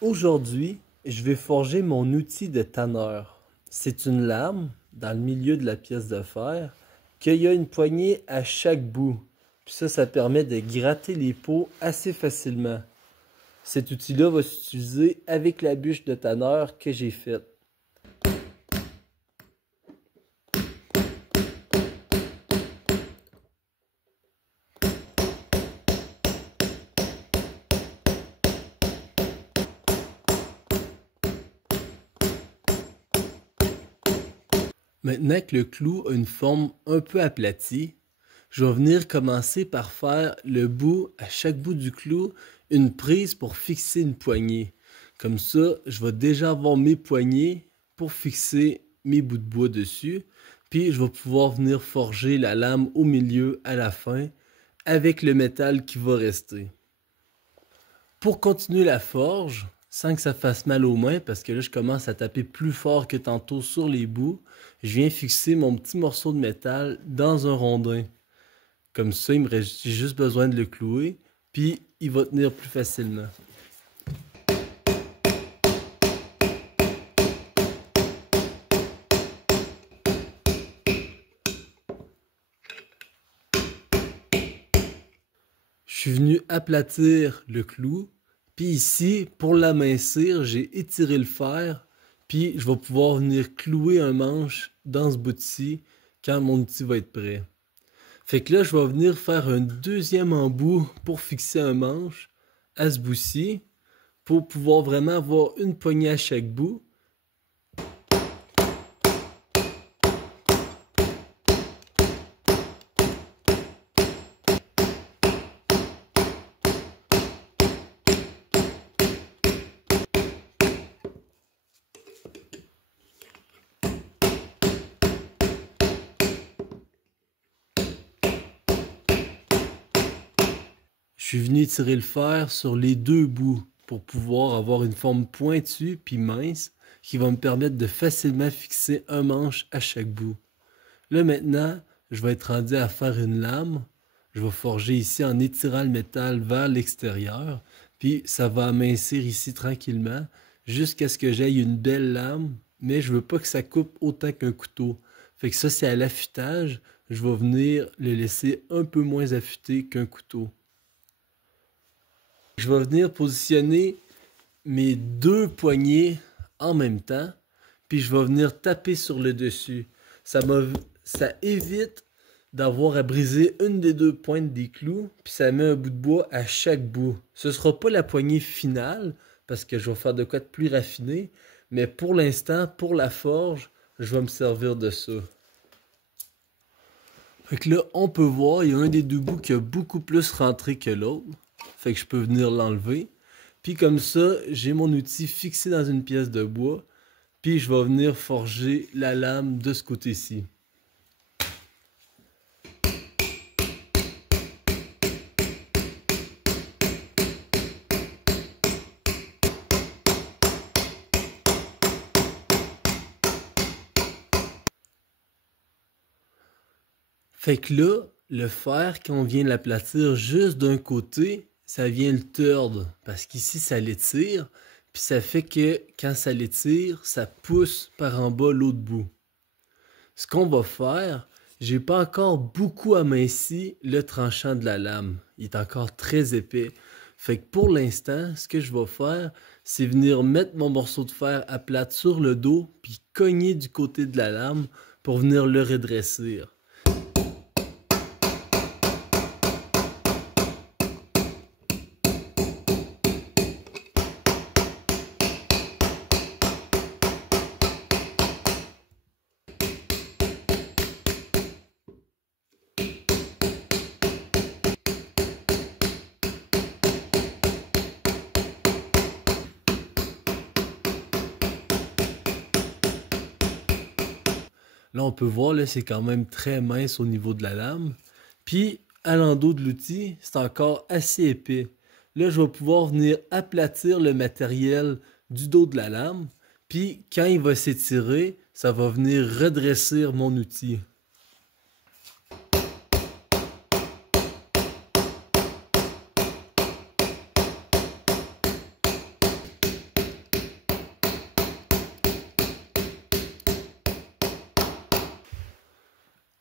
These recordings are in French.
Aujourd'hui, je vais forger mon outil de tanneur. C'est une lame dans le milieu de la pièce de fer qu'il y a une poignée à chaque bout. Puis ça permet de gratter les peaux assez facilement. Cet outil-là va s'utiliser avec la bûche de tanneur que j'ai faite. Maintenant que le clou a une forme un peu aplatie, je vais venir commencer par faire à chaque bout du clou, une prise pour fixer une poignée. Comme ça, je vais déjà avoir mes poignées pour fixer mes bouts de bois dessus. Puis je vais pouvoir venir forger la lame au milieu à la fin avec le métal qui va rester. Pour continuer la forge, sans que ça fasse mal aux mains, parce que là je commence à taper plus fort que tantôt sur les bouts, je viens fixer mon petit morceau de métal dans un rondin. Comme ça, j'ai juste besoin de le clouer, puis il va tenir plus facilement. Je suis venu aplatir le clou, puis ici, pour l'amincir, j'ai étiré le fer, puis je vais pouvoir venir clouer un manche dans ce bout-ci quand mon outil va être prêt. Fait que là, je vais venir faire un deuxième embout pour fixer un manche à ce bout-ci pour pouvoir vraiment avoir une poignée à chaque bout. Je suis venu tirer le fer sur les deux bouts pour pouvoir avoir une forme pointue puis mince qui va me permettre de facilement fixer un manche à chaque bout. Là maintenant, je vais être rendu à faire une lame. Je vais forger ici en étirant le métal vers l'extérieur. Puis ça va amincir ici tranquillement jusqu'à ce que j'aille une belle lame. Mais je veux pas que ça coupe autant qu'un couteau. Fait que ça, c'est à l'affûtage. Je vais venir le laisser un peu moins affûté qu'un couteau. Je vais venir positionner mes deux poignets en même temps, puis je vais venir taper sur le dessus. Ça évite d'avoir à briser une des deux pointes des clous, puis ça met un bout de bois à chaque bout. Ce ne sera pas la poignée finale, parce que je vais faire de quoi de plus raffiné, mais pour l'instant, pour la forge, je vais me servir de ça. Fait que là, on peut voir, il y a un des deux bouts qui a beaucoup plus rentré que l'autre. Fait que je peux venir l'enlever. Puis comme ça, j'ai mon outil fixé dans une pièce de bois. Puis je vais venir forger la lame de ce côté-ci. Fait que là, le fer, quand on vient l'aplatir juste d'un côté, ça vient le tordre. Parce qu'ici, ça l'étire. Puis ça fait que quand ça l'étire, ça pousse par en bas l'autre bout. Ce qu'on va faire, j'ai pas encore beaucoup aminci le tranchant de la lame. Il est encore très épais. Fait que pour l'instant, ce que je vais faire, c'est venir mettre mon morceau de fer à plat sur le dos, puis cogner du côté de la lame pour venir le redresser. Là, on peut voir, là, c'est quand même très mince au niveau de la lame. Puis, à l'endos de l'outil, c'est encore assez épais. Là, je vais pouvoir venir aplatir le matériel du dos de la lame. Puis, quand il va s'étirer, ça va venir redresser mon outil.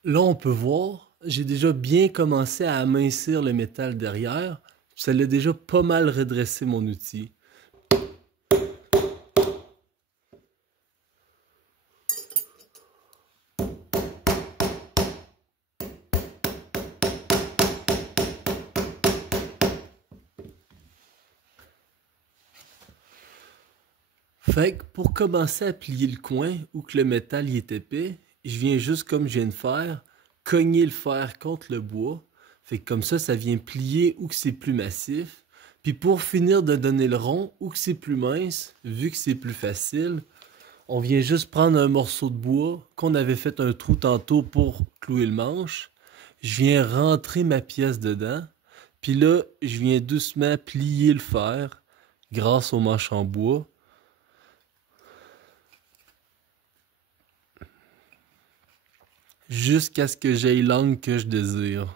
Là, on peut voir, j'ai déjà bien commencé à amincir le métal derrière. Ça l'a déjà pas mal redressé mon outil. Fait que pour commencer à plier le coin où que le métal y est épais, je viens juste comme je viens de faire, cogner le fer contre le bois. Fait que comme ça vient plier où que c'est plus massif. Puis pour finir de donner le rond où que c'est plus mince, vu que c'est plus facile, on vient juste prendre un morceau de bois qu'on avait fait un trou tantôt pour clouer le manche. Je viens rentrer ma pièce dedans. Puis là, je viens doucement plier le fer grâce au manche en bois. Jusqu'à ce que j'aie l'angle que je désire.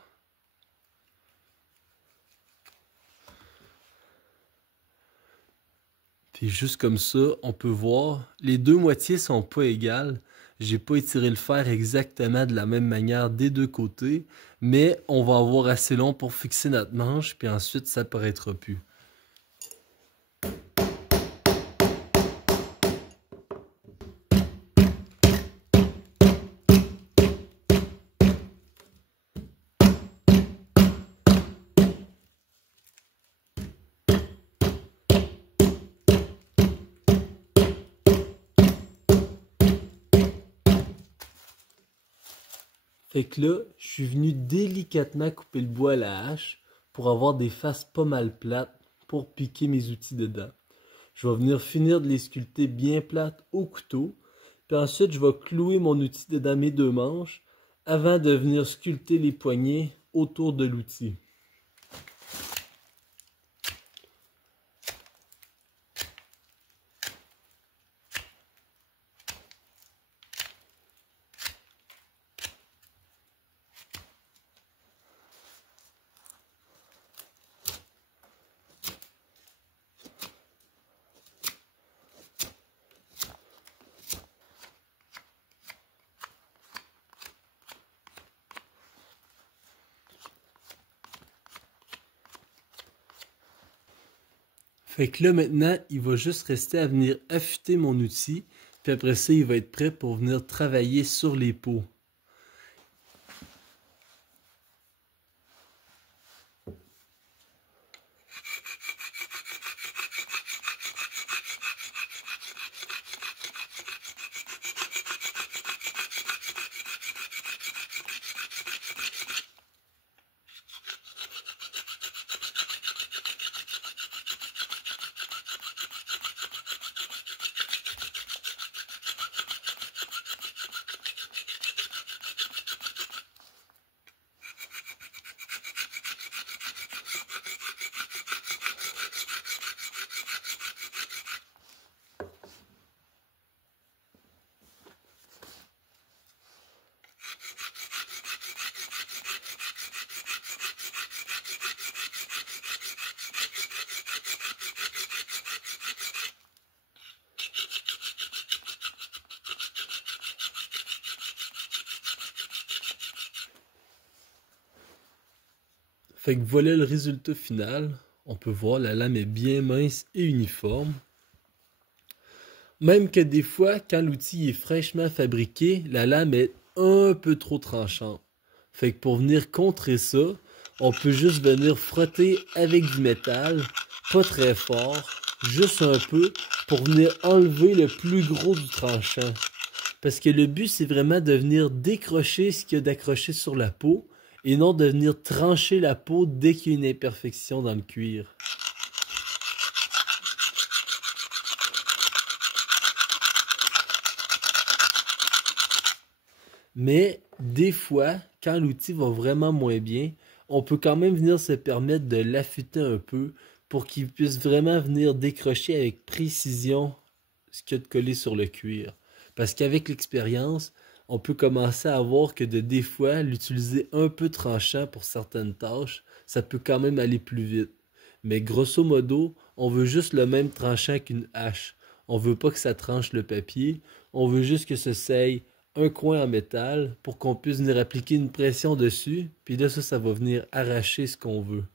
Puis juste comme ça, on peut voir, les deux moitiés sont pas égales. J'ai pas étiré le fer exactement de la même manière des deux côtés, mais on va avoir assez long pour fixer notre manche, puis ensuite ça paraîtra plus. Fait que là, je suis venu délicatement couper le bois à la hache pour avoir des faces pas mal plates pour piquer mes outils dedans. Je vais venir finir de les sculpter bien plates au couteau, puis ensuite je vais clouer mon outil dedans mes deux manches avant de venir sculpter les poignets autour de l'outil. Fait que là maintenant, il va juste rester à venir affûter mon outil, puis après ça, il va être prêt pour venir travailler sur les peaux. Fait que voilà le résultat final. On peut voir la lame est bien mince et uniforme. Même que des fois, quand l'outil est fraîchement fabriqué, la lame est un peu trop tranchante. Fait que pour venir contrer ça, on peut juste venir frotter avec du métal, pas très fort, juste un peu, pour venir enlever le plus gros du tranchant. Parce que le but, c'est vraiment de venir décrocher ce qu'il y a d'accroché sur la peau, et non de venir trancher la peau dès qu'il y a une imperfection dans le cuir. Mais des fois, quand l'outil va vraiment moins bien, on peut quand même venir se permettre de l'affûter un peu pour qu'il puisse vraiment venir décrocher avec précision ce qu'il y a de collé sur le cuir. Parce qu'avec l'expérience, on peut commencer à voir que des fois, l'utiliser un peu tranchant pour certaines tâches, ça peut quand même aller plus vite. Mais grosso modo, on veut juste le même tranchant qu'une hache. On veut pas que ça tranche le papier, on veut juste que ce soit un coin en métal pour qu'on puisse venir appliquer une pression dessus, puis là ça va venir arracher ce qu'on veut.